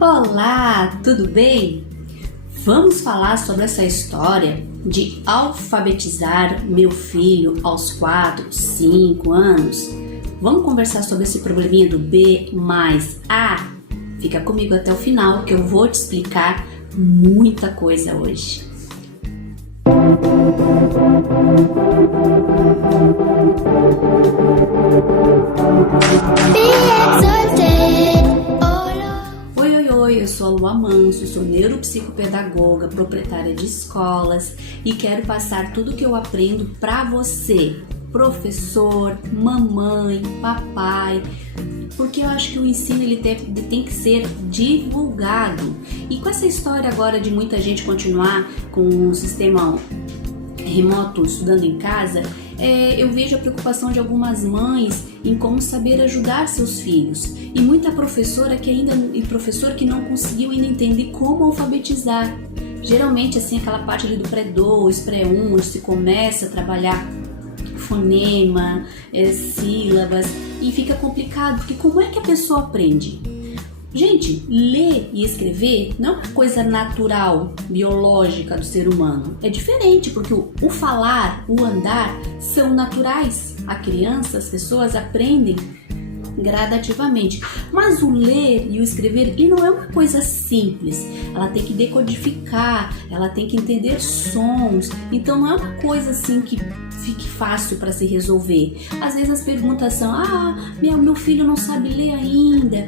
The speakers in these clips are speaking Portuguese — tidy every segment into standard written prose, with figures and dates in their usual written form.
Olá, tudo bem? Vamos falar sobre essa história de alfabetizar meu filho aos 4, 5 anos? Vamos conversar sobre esse probleminha do B mais A? Fica comigo até o final que eu vou te explicar muita coisa hoje. Oi, eu sou a Lua Manso, sou neuropsicopedagoga, proprietária de escolas e quero passar tudo que eu aprendo para você, professor, mamãe, papai, porque eu acho que o ensino ele tem que ser divulgado. E com essa história agora de muita gente continuar com o sistema remoto estudando em casa, eu vejo a preocupação de algumas mães em como saber ajudar seus filhos e muita professora e professor que não conseguiu ainda entender como alfabetizar. Geralmente assim aquela parte ali do pré-2, pré-1, onde se começa a trabalhar fonema, sílabas e fica complicado, porque como é que a pessoa aprende? Gente, ler e escrever não é uma coisa natural, biológica do ser humano. É diferente, porque o falar, o andar são naturais. A criança, as pessoas aprendem gradativamente. Mas o ler e o escrever, ele não é uma coisa simples. Ela tem que decodificar, ela tem que entender sons. Então não é uma coisa assim que fique fácil para se resolver. Às vezes as perguntas são: meu filho não sabe ler ainda,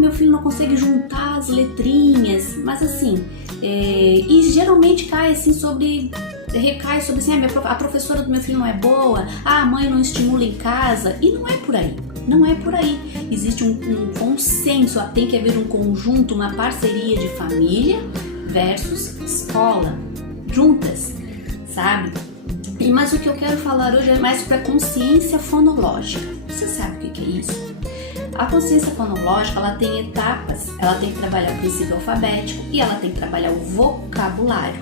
meu filho não consegue juntar as letrinhas, mas assim, e geralmente recai sobre assim, a professora do meu filho não é boa, a mãe não estimula em casa, e não é por aí. Não é por aí. Existe um consenso, tem que haver um conjunto, uma parceria de família versus escola, juntas, sabe? Mas o que eu quero falar hoje é mais para consciência fonológica. Você sabe o que é isso? A consciência fonológica, ela tem etapas. Ela tem que trabalhar o princípio alfabético e ela tem que trabalhar o vocabulário.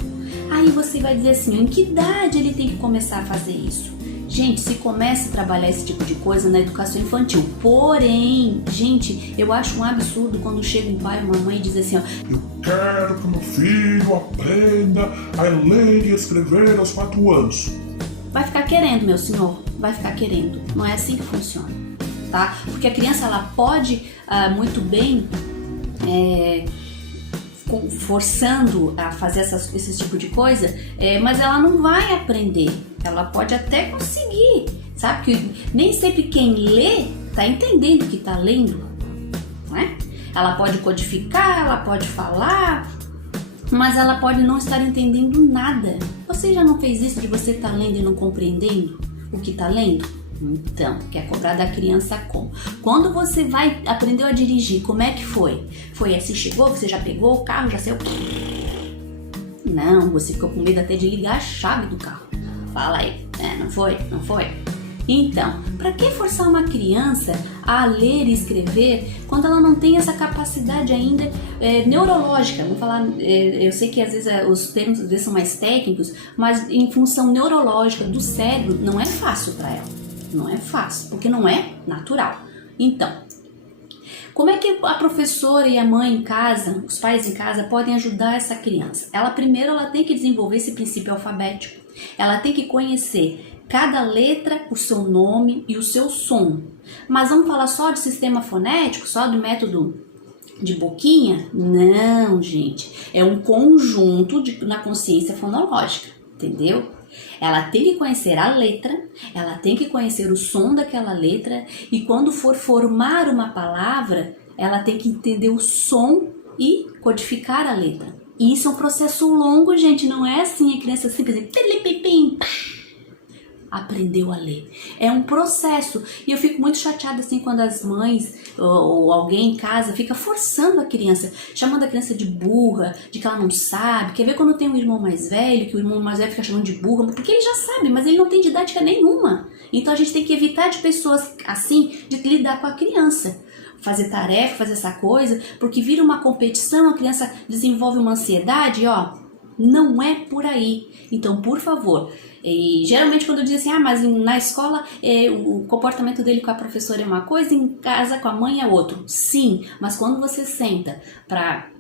Aí você vai dizer assim, em que idade ele tem que começar a fazer isso? Gente, se começa a trabalhar esse tipo de coisa na educação infantil. Porém, gente, eu acho um absurdo quando chega um pai ou uma mãe e diz assim, eu quero que meu filho aprenda a ler e escrever aos 4 anos. Vai ficar querendo, meu senhor, vai ficar querendo. Não é assim que funciona, tá? Porque a criança, ela pode muito bem forçando a fazer esse tipo de coisa, mas ela não vai aprender. Ela pode até conseguir, sabe? Que nem sempre quem lê tá entendendo o que tá lendo, não é? Ela pode codificar, ela pode falar, mas ela pode não estar entendendo nada. Você já não fez isso de você estar lendo e não compreendendo o que tá lendo? Então, quer cobrar da criança como? Quando você aprendeu a dirigir, como é que foi? Foi assim, chegou, você já pegou o carro, já saiu? Não, você ficou com medo até de ligar a chave do carro. Fala aí, não foi? Não foi? Então, para que forçar uma criança a ler e escrever quando ela não tem essa capacidade ainda neurológica? Vamos falar, eu sei que às vezes os termos às vezes são mais técnicos, mas em função neurológica do cérebro não é fácil para ela. Não é fácil, porque não é natural. Então, como é que a professora e a mãe em casa, os pais em casa, podem ajudar essa criança? Primeiro ela tem que desenvolver esse princípio alfabético. Ela tem que conhecer cada letra, o seu nome e o seu som. Mas vamos falar só de sistema fonético, só do método de boquinha? Não, gente. É um conjunto na consciência fonológica, entendeu? Ela tem que conhecer a letra, ela tem que conhecer o som daquela letra e quando for formar uma palavra, ela tem que entender o som e codificar a letra. E isso é um processo longo, gente, não é assim a criança simplesmente aprendeu a ler. É um processo. E eu fico muito chateada assim quando as mães ou alguém em casa fica forçando a criança, chamando a criança de burra, de que ela não sabe. Quer ver quando tem um irmão mais velho, que o irmão mais velho fica chamando de burra, porque ele já sabe, mas ele não tem didática nenhuma. Então a gente tem que evitar de pessoas assim, de lidar com a criança. Fazer tarefa, fazer essa coisa, porque vira uma competição, a criança desenvolve uma ansiedade, Não é por aí. Então, por favor, e geralmente quando eu digo assim, mas na escola o comportamento dele com a professora é uma coisa, em casa com a mãe é outro. Sim, mas quando você senta para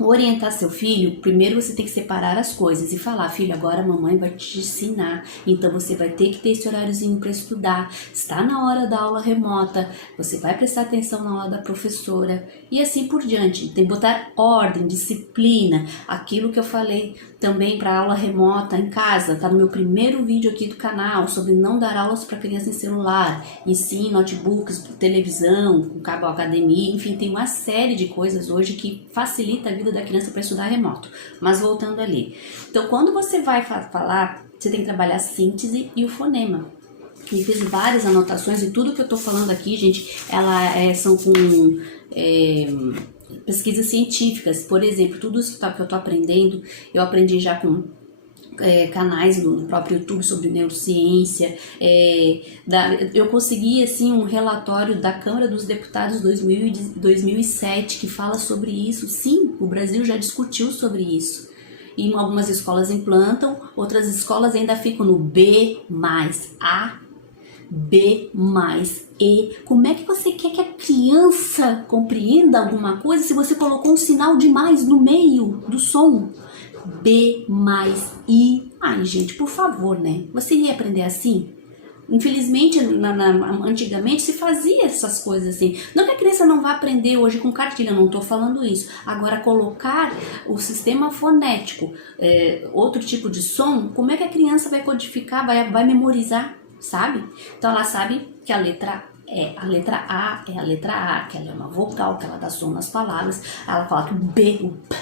orientar seu filho, primeiro você tem que separar as coisas e falar, filho, agora a mamãe vai te ensinar, então você vai ter que ter esse horáriozinho para estudar, está na hora da aula remota, você vai prestar atenção na aula da professora e assim por diante. Tem que botar ordem, disciplina, aquilo que eu falei também para aula remota em casa, tá no meu primeiro vídeo aqui do canal sobre não dar aulas para criança em celular, e sim notebooks, televisão, com cabo HDMI, enfim, tem uma série de coisas hoje que facilita a vida da criança para estudar remoto. Mas voltando ali, então quando você vai falar, você tem que trabalhar a síntese e o fonema. E fiz várias anotações e tudo que eu tô falando aqui, gente, são com pesquisas científicas. Por exemplo, tudo isso que eu tô aprendendo, eu aprendi já com canais no próprio YouTube sobre neurociência. Eu consegui assim um relatório da Câmara dos Deputados 2007 que fala sobre isso. Sim, o Brasil já discutiu sobre isso. E algumas escolas implantam, outras escolas ainda ficam no B mais A, B mais E. Como é que você quer que a criança compreenda alguma coisa se você colocou um sinal de mais no meio do som? B mais I. Ai, gente, por favor, né? Você ia aprender assim? Infelizmente, antigamente se fazia essas coisas assim. Não que a criança não vá aprender hoje com cartilha, não estou falando isso. Agora, colocar o sistema fonético, outro tipo de som, como é que a criança vai codificar, vai memorizar, sabe? Então, ela sabe que a letra A é a letra A, que ela é uma vogal, que ela dá som nas palavras. Ela fala que o B, o P,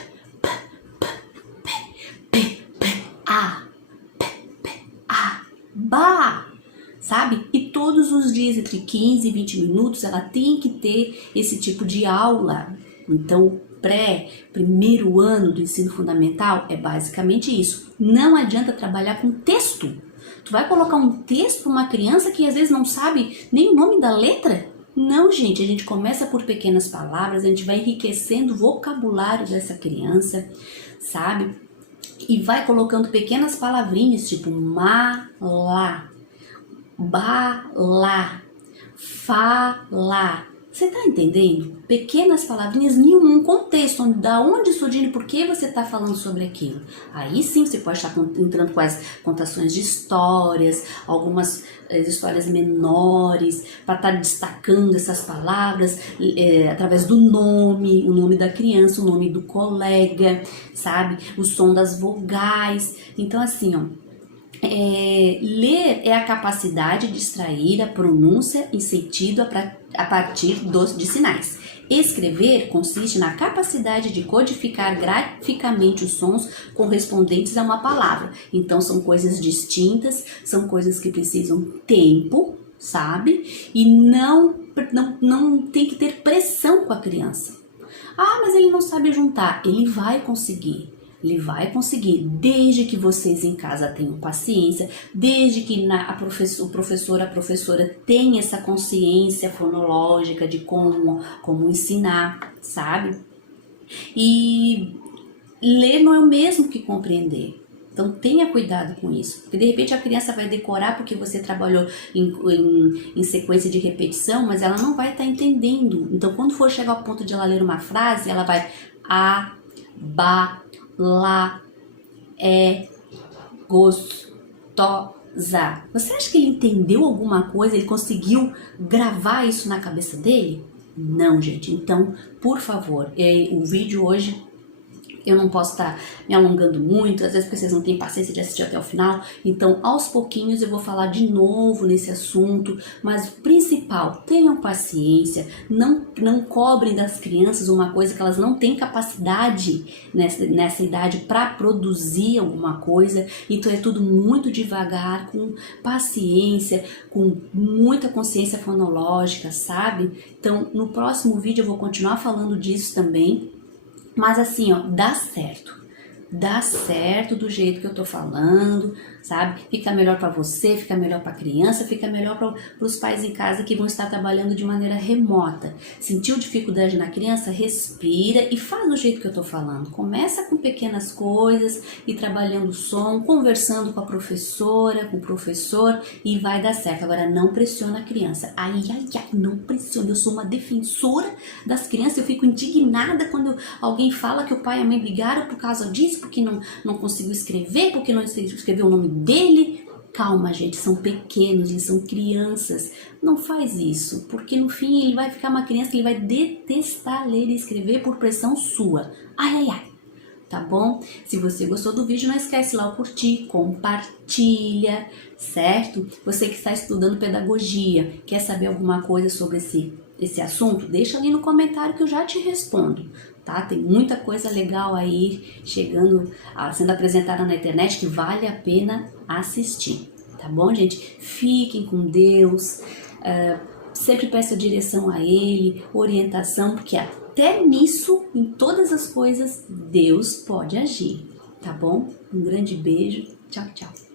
Ba, sabe? E todos os dias, entre 15 e 20 minutos, ela tem que ter esse tipo de aula. Então, primeiro ano do ensino fundamental é basicamente isso. Não adianta trabalhar com texto. Tu vai colocar um texto para uma criança que às vezes não sabe nem o nome da letra? Não, gente, a gente começa por pequenas palavras, a gente vai enriquecendo o vocabulário dessa criança, sabe? E vai colocando pequenas palavrinhas, tipo malá, balá, falá. Você tá entendendo? Pequenas palavrinhas em um contexto, da onde surgiu e por que você tá falando sobre aquilo. Aí sim você pode estar entrando com as contações de histórias, algumas histórias menores, para estar destacando essas palavras através do nome, o nome da criança, o nome do colega, sabe? O som das vogais. Então assim, ler é a capacidade de extrair a pronúncia e sentido a partir de sinais. Escrever consiste na capacidade de codificar graficamente os sons correspondentes a uma palavra. Então são coisas distintas, são coisas que precisam tempo, sabe? E não tem que ter pressão com a criança. Mas ele não sabe juntar. Ele vai conseguir. Ele vai conseguir, desde que vocês em casa tenham paciência, desde que o professor, a professora tenha essa consciência fonológica de como ensinar, sabe? E ler não é o mesmo que compreender. Então tenha cuidado com isso, porque de repente a criança vai decorar porque você trabalhou em sequência de repetição, mas ela não vai estar entendendo. Então quando for chegar ao ponto de ela ler uma frase, ela vai ba, lá, gostosa. Você acha que ele entendeu alguma coisa? Ele conseguiu gravar isso na cabeça dele? Não, gente. Então, por favor, o vídeo hoje eu não posso estar me alongando muito, às vezes porque vocês não têm paciência de assistir até o final. Então, aos pouquinhos eu vou falar de novo nesse assunto, mas o principal, tenham paciência, não cobrem das crianças uma coisa que elas não têm capacidade nessa idade para produzir alguma coisa. Então, é tudo muito devagar, com paciência, com muita consciência fonológica, sabe? Então, no próximo vídeo eu vou continuar falando disso também. Mas assim, dá certo do jeito que eu tô falando, sabe? Fica melhor para você, fica melhor para a criança, fica melhor para os pais em casa que vão estar trabalhando de maneira remota. Sentiu dificuldade na criança? Respira e faz do jeito que eu tô falando. Começa com pequenas coisas e trabalhando o som, conversando com a professora, com o professor e vai dar certo. Agora não pressiona a criança. Ai, não pressiona. Eu sou uma defensora das crianças. Eu fico indignada quando alguém fala que o pai e a mãe brigaram por causa disso, porque não conseguiu escrever, porque não escreveu o nome dele. Calma, gente, são pequenos, eles são crianças. Não faz isso, porque no fim ele vai ficar uma criança que ele vai detestar ler e escrever por pressão sua. Ai. Tá bom? Se você gostou do vídeo, não esquece lá o curtir, compartilha, certo? Você que está estudando pedagogia, quer saber alguma coisa sobre esse assunto? Deixa ali no comentário que eu já te respondo, tá? Tem muita coisa legal aí chegando, sendo apresentada na internet que vale a pena assistir, tá bom, gente? Fiquem com Deus, sempre peça direção a Ele, orientação, porque até nisso, em todas as coisas, Deus pode agir, tá bom? Um grande beijo, tchau, tchau.